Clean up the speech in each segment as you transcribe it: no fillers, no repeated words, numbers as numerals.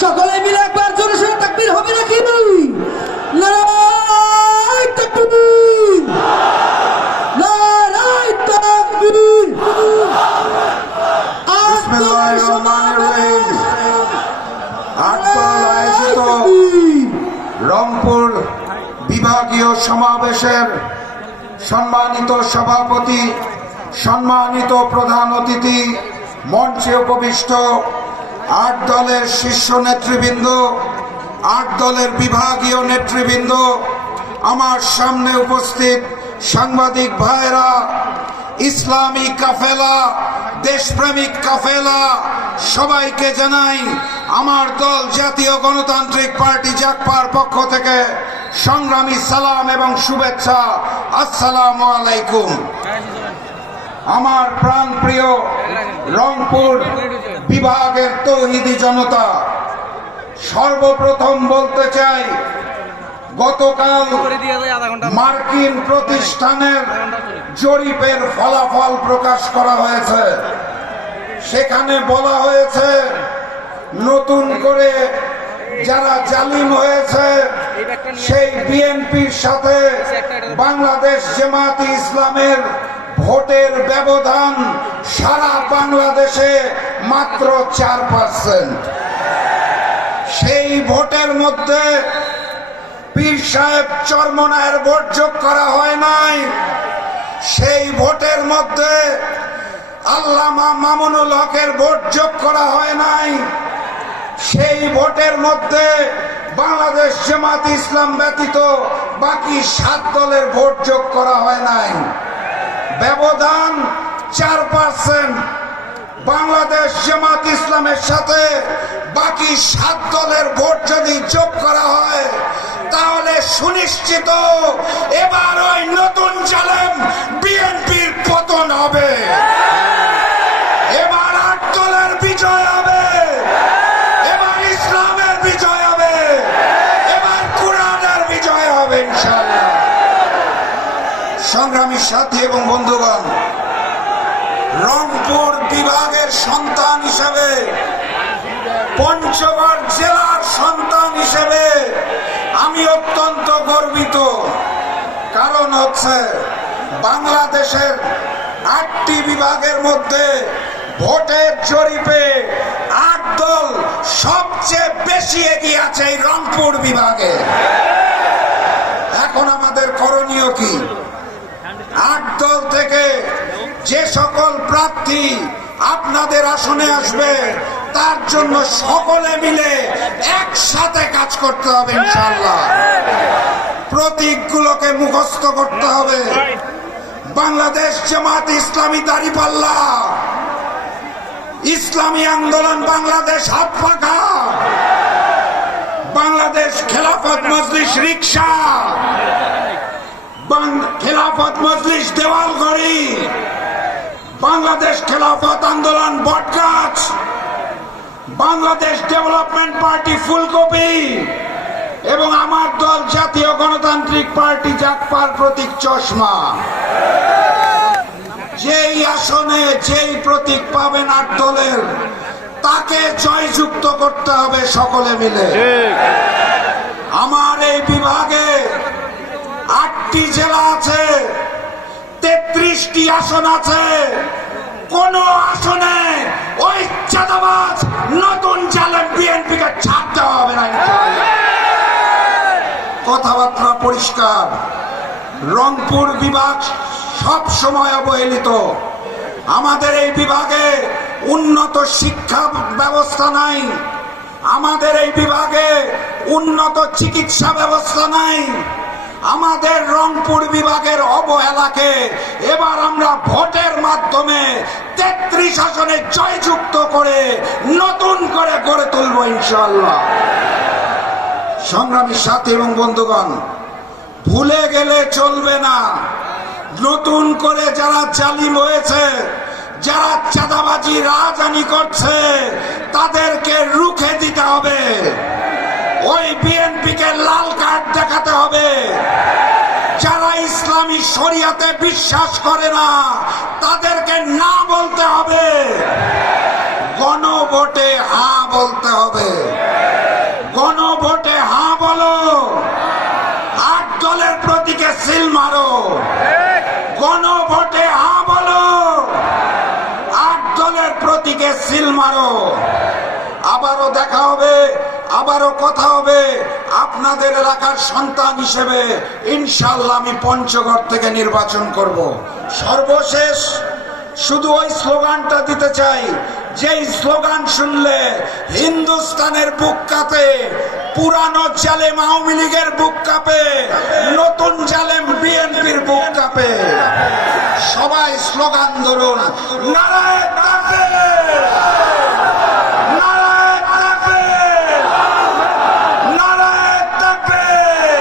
সকলে মিলে একবার জোরে সোরে তাকবীর হবে নাকি? নারায়ে তাকবীর, নারায়ে তাকবীর। বিসমিল্লাহির রহমানির রহিম। আটদল আয়োজিত রংপুর বিভাগীয় সমাবেশের সম্মানিত সভাপতি, সম্মানিত প্রধান অতিথি, মঞ্চে উপবিষ্ট আট দলের শীর্ষ নেতৃবৃন্দ, আট দলের বিভাগীয় নেতৃবৃন্দ, আমার সামনে উপস্থিত সাংবাদিক ভাইরা, ইসলামী কাফেলা, দেশপ্রেমিক কাফেলা, সবাইকে জানাই আমার দল জাতীয় গণতান্ত্রিক পার্টি জাকপার পক্ষ থেকে সংগ্রামী সালাম এবং শুভেচ্ছা। আসসালামু আলাইকুম। আমার প্রাণপ্রিয় রংপুর বিভাগের তৌহিদি জনতা, সর্বপ্রথম বলতে চাই, গতকাল মার্কিন প্রতিষ্ঠানের জরিপের ফলাফল প্রকাশ করা হয়েছে। সেখানে বলা হয়েছে নতুন করে যারা জালিম হয়েছে সেই বিএনপির সাথে বাংলাদেশ জামায়াতে ইসলামের ভোটের ব্যবধান সারা বাংলাদেশে মাত্র 4%। সেই ভোটের মধ্যে পীর সাহেব চরমনায়ের ভোট যোগ করা হয় নাই। সেই ভোটের মধ্যে আল্লামা মামুনুল হকের ভোট যোগ করা হয় নাই। সেই ভোটের মধ্যে বাংলাদেশ জামায়াতে ইসলাম ব্যতীত বাকি 7 দলের ভোট যোগ করা হয় নাই। ব্যবধান 4%। বাংলাদেশ জামায়াতে ইসলামের সাথে বাকি 7 দলের ভোট যদি যোগ করা হয় তাহলে সুনিশ্চিত এবার ওই নতুন জালেম বিএনপির পতন হবে। এবার 8 দলের বিজয় হবে, এবার ইসলামের বিজয় হবে, এবার কোরআনের বিজয় হবে ইনশাআল্লাহ। সংগ্রামী সাথী এবং বন্ধুগণ, রংপুর বিভাগের সন্তান হিসেবে, পঞ্চগড় জেলার সন্তান হিসেবে আমি অত্যন্ত গর্বিত। কারণ হচ্ছে বাংলাদেশের 8টি বিভাগের মধ্যে ভোটের জরিপে 8 দল সবচেয়ে বেশি এগিয়ে আছে এই রংপুর বিভাগে। এখন আমাদের করণীয় কি? 8 দল থেকে যে সকল প্রার্থী আপনাদের আসনে আসবে তার জন্য সকলে মিলে একসাথে কাজ করতে হবে ইনশাআল্লাহ। প্রতীকগুলোকে মুখস্থ করতে হবে। বাংলাদেশ জামায়াতে ইসলামী দাঁড়িপাল্লা, ইসলামী আন্দোলন বাংলাদেশ হাত পাখা, বাংলাদেশ খেলাফত মজলিস রিকশা, খেলাফত মজলিস দেওয়ালঘড়ি, বাংলাদেশ খেলাফত আন্দোলন বটগাছ, বাংলাদেশ ডেভেলপমেন্ট পার্টি ফুলকপি এবং আমার দল জাতীয় গণতান্ত্রিক পার্টি জাকপার প্রতীক চশমা। যেই আসনে যেই প্রতীক পাবেন 8 দলের, তাকে জয়যুক্ত করতে হবে সকলে মিলে। আমার এই বিভাগে 8টি জেলা আছে, 33টি আসন আছে। কোন আসনে ওই চাঁদাবাজ নতুন জালেম বিএনপিকে ছাড় দেওয়া হবে না। কথাবার্তা পরিষ্কার। রংপুর বিভাগ সব সময় অবহেলিত। আমাদের এই বিভাগে উন্নত শিক্ষা ব্যবস্থা নাই, আমাদের এই বিভাগে উন্নত চিকিৎসা ব্যবস্থা নাই। আমাদের রংপুর বিভাগের অবহেলাকে এবার আমরা ভোটের মাধ্যমে 33 আসনে জয়যুক্ত করে নতুন করে গড়ে তুলব ইনশাআল্লাহ। সংগ্রামী সাথী এবং বন্ধুগণ, ভুলে গেলে চলবে না। নতুন করে যারা জালিম হয়েছে, যারা চাঁদাবাজি রাজধানী করছে, তাদেরকে রুখে দিতে হবে। ওই বিএনপিকে লাল কার্ড দেখাতে হবে। যারা ইসলামী শরিয়াতে বিশ্বাস করে না তাদেরকে না বলতে হবে, গণভোটে হ্যাঁ বলতে হবে। সিল মারো, গণভোটে হা বলো, 8 দলের প্রতীকে সিল মারো। আবারও দেখা হবে, আবারও কথা হবে। আপনাদের এলাকার সন্তান হিসেবে ইনশাআল্লাহ আমি পঞ্চগড় থেকে নির্বাচন করব। সর্বশেষ শুধু ওই স্লোগানটা দিতে চাই, যেই স্লোগান শুনলে হিন্দুস্তানের বুক কাঁপে, পুরানো জালেম আওয়ামী লীগের বুক কাঁপে, নতুন জালেম বিএনপির বুক কাঁপে। সবাই স্লোগান ধরুন, নারায়ে তাকবীর, নারায়ে তাকবীর, নারায়ে তাকবীর।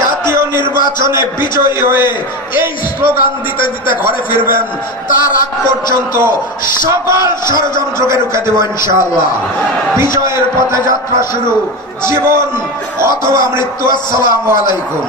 জাতীয় নির্বাচনে বিজয়ী হয়ে এই স্লোগান দিতে দিতে ঘরে ফিরবেন। তার আগ পর্যন্ত সকল ষড়যন্ত্রকে রুখে দেব ইনশাআল্লাহ। বিজয়ের পথে যাত্রা শুরু, জীবন অথবা মৃত্যু। আসসালামু আলাইকুম।